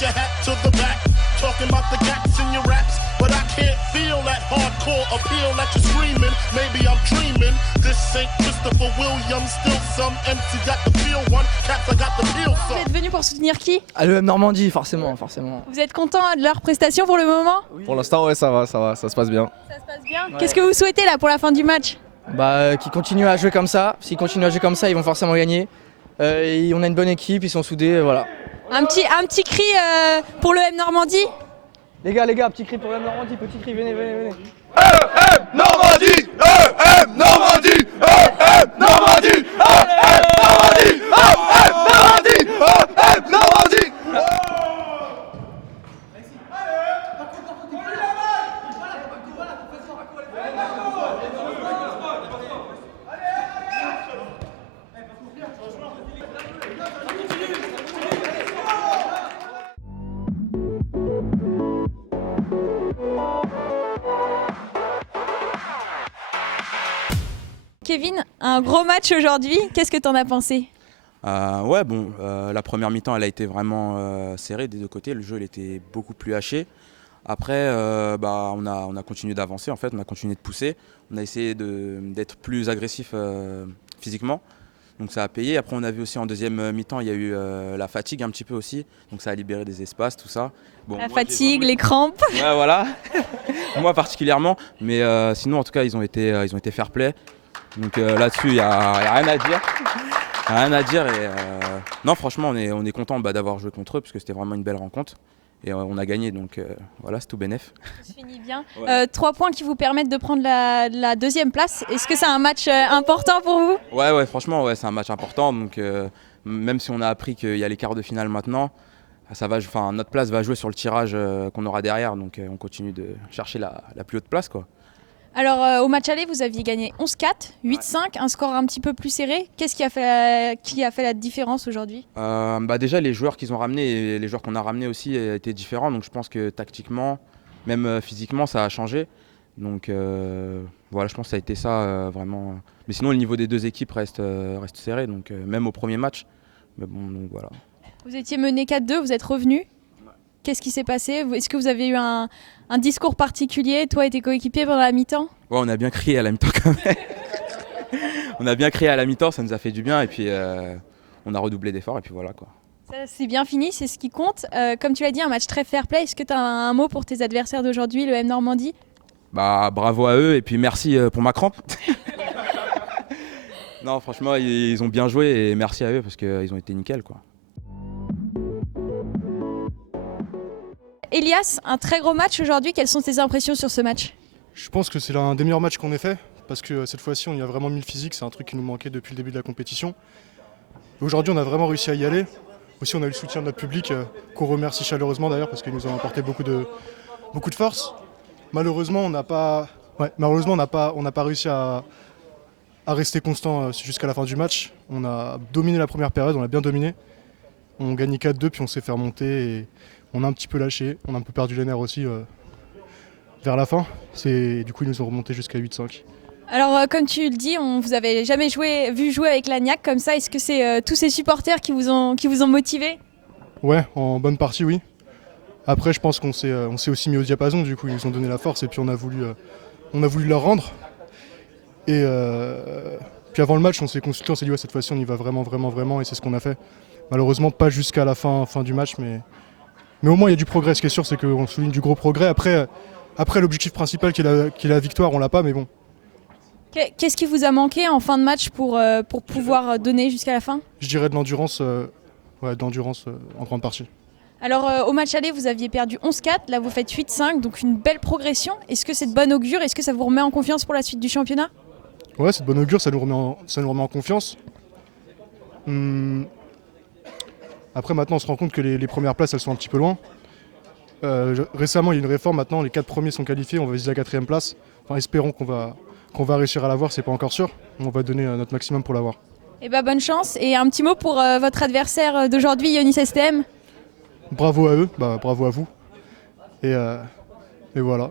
your hat to the back, talking about the gaps in your raps, but I can't feel that hardcore appeal that you're screaming. Maybe I'm dreaming. This ain't Christopher Williams, still some MC got the feel one, Caps I got the feel Vous some. êtes venu pour soutenir qui? Le Normandie, forcément. Vous êtes content de leur prestation pour le moment? Pour l'instant, ouais, ça va, ça se passe bien. Ça se passe bien. Qu'est-ce que vous souhaitez là pour la fin du match? Qu'ils continuent à jouer comme ça. S'ils continuent à jouer comme ça, ils vont forcément gagner. Et on a une bonne équipe, ils sont soudés, voilà. Un petit cri pour le M Normandie. Les gars, petit cri pour la Normandie, petit cri, venez. Normandie, Normandie, Normandie, Normandie. Kevin, un gros match aujourd'hui. Qu'est-ce que t'en as pensé? La première mi-temps elle a été vraiment serrée des deux côtés, le jeu il était beaucoup plus haché. Après on a continué d'avancer en fait, on a continué de pousser, on a essayé d'être plus agressif physiquement. Donc ça a payé. Après on a vu aussi en deuxième mi-temps il y a eu la fatigue un petit peu aussi, donc ça a libéré des espaces, tout ça. Fatigue, les crampes. Ouais voilà, moi particulièrement, mais sinon en tout cas ils ont été fair play. Donc là-dessus il y a rien à dire. Rien à dire et non franchement on est content d'avoir joué contre eux parce que c'était vraiment une belle rencontre et on a gagné donc voilà c'est tout bénef. Ça se finit bien. Ouais. 3 points qui vous permettent de prendre la deuxième place. Est-ce que c'est un match important pour vous? Ouais franchement ouais, c'est un match important donc même si on a appris qu'il y a les quarts de finale maintenant, notre place va jouer sur le tirage qu'on aura derrière donc on continue de chercher la plus haute place quoi. Alors au match aller, vous aviez gagné 11-4, 8-5, un score un petit peu plus serré. Qu'est-ce qui a fait la différence aujourd'hui? Déjà les joueurs qu'ils ont ramenés et les joueurs qu'on a ramenés aussi étaient différents. Donc je pense que tactiquement, même physiquement, ça a changé. Donc voilà, je pense que ça a été ça vraiment. Mais sinon le niveau des deux équipes reste serré, donc même au premier match. Mais bon, donc voilà. Vous étiez mené 4-2, vous êtes revenu. Qu'est-ce qui s'est passé? Est-ce que vous avez eu un discours particulier, toi et tes coéquipiers, pendant la mi-temps? Ouais, on a bien crié à la mi-temps quand même. On a bien crié à la mi-temps, ça nous a fait du bien et puis on a redoublé d'efforts et puis voilà quoi. Ça, c'est bien fini, c'est ce qui compte. Comme tu l'as dit, un match très fair play. Est-ce que tu as un mot pour tes adversaires d'aujourd'hui, le M Normandie? Bravo à eux et puis merci pour ma crampe. Non franchement ils ont bien joué et merci à eux parce qu'ils ont été nickel quoi. Elias, un très gros match aujourd'hui. Quelles sont tes impressions sur ce match? Je pense que c'est l'un des meilleurs matchs qu'on ait fait parce que cette fois-ci on y a vraiment mis le physique, c'est un truc qui nous manquait depuis le début de la compétition. Aujourd'hui on a vraiment réussi à y aller. Aussi on a eu le soutien de notre public qu'on remercie chaleureusement d'ailleurs parce qu'ils nous ont apporté beaucoup de force. Malheureusement on n'a pas réussi à rester constant jusqu'à la fin du match. On a dominé la première période, on a bien dominé. On gagnait 4-2 puis on s'est fait remonter et on a un petit peu lâché, on a un peu perdu les nerfs aussi vers la fin. Du coup ils nous ont remonté jusqu'à 8-5. Alors comme tu le dis, on vous avait jamais vu jouer avec l'Agnac comme ça. Est-ce que c'est tous ces supporters qui vous ont motivé? Ouais, en bonne partie oui. Après je pense qu'on s'est aussi mis au diapason, du coup ils nous ont donné la force et puis on a voulu leur rendre. Et puis avant le match on s'est consulté, on s'est dit ouais cette fois-ci on y va vraiment et c'est ce qu'on a fait. Malheureusement pas jusqu'à la fin du match mais au moins il y a du progrès. Ce qui est sûr c'est qu'on souligne du gros progrès. Après l'objectif principal qui est la victoire on l'a pas mais bon. Qu'est-ce qui vous a manqué en fin de match pour pouvoir donner jusqu'à la fin? Je dirais de l'endurance, en grande partie. Alors au match aller vous aviez perdu 11-4, là vous faites 8-5, donc une belle progression. Est-ce que c'est de bon augure? Est-ce que ça vous remet en confiance pour la suite du championnat? Ouais c'est de bon augure, ça nous remet en confiance. Après maintenant on se rend compte que les premières places elles sont un petit peu loin. Récemment il y a une réforme, maintenant les 4 premiers sont qualifiés, on va viser la 4e place. Enfin, espérons qu'on va réussir à l'avoir, c'est pas encore sûr. On va donner notre maximum pour l'avoir. Et bonne chance et un petit mot pour votre adversaire d'aujourd'hui, Ionis STM. Bravo à eux, bravo à vous. Et voilà.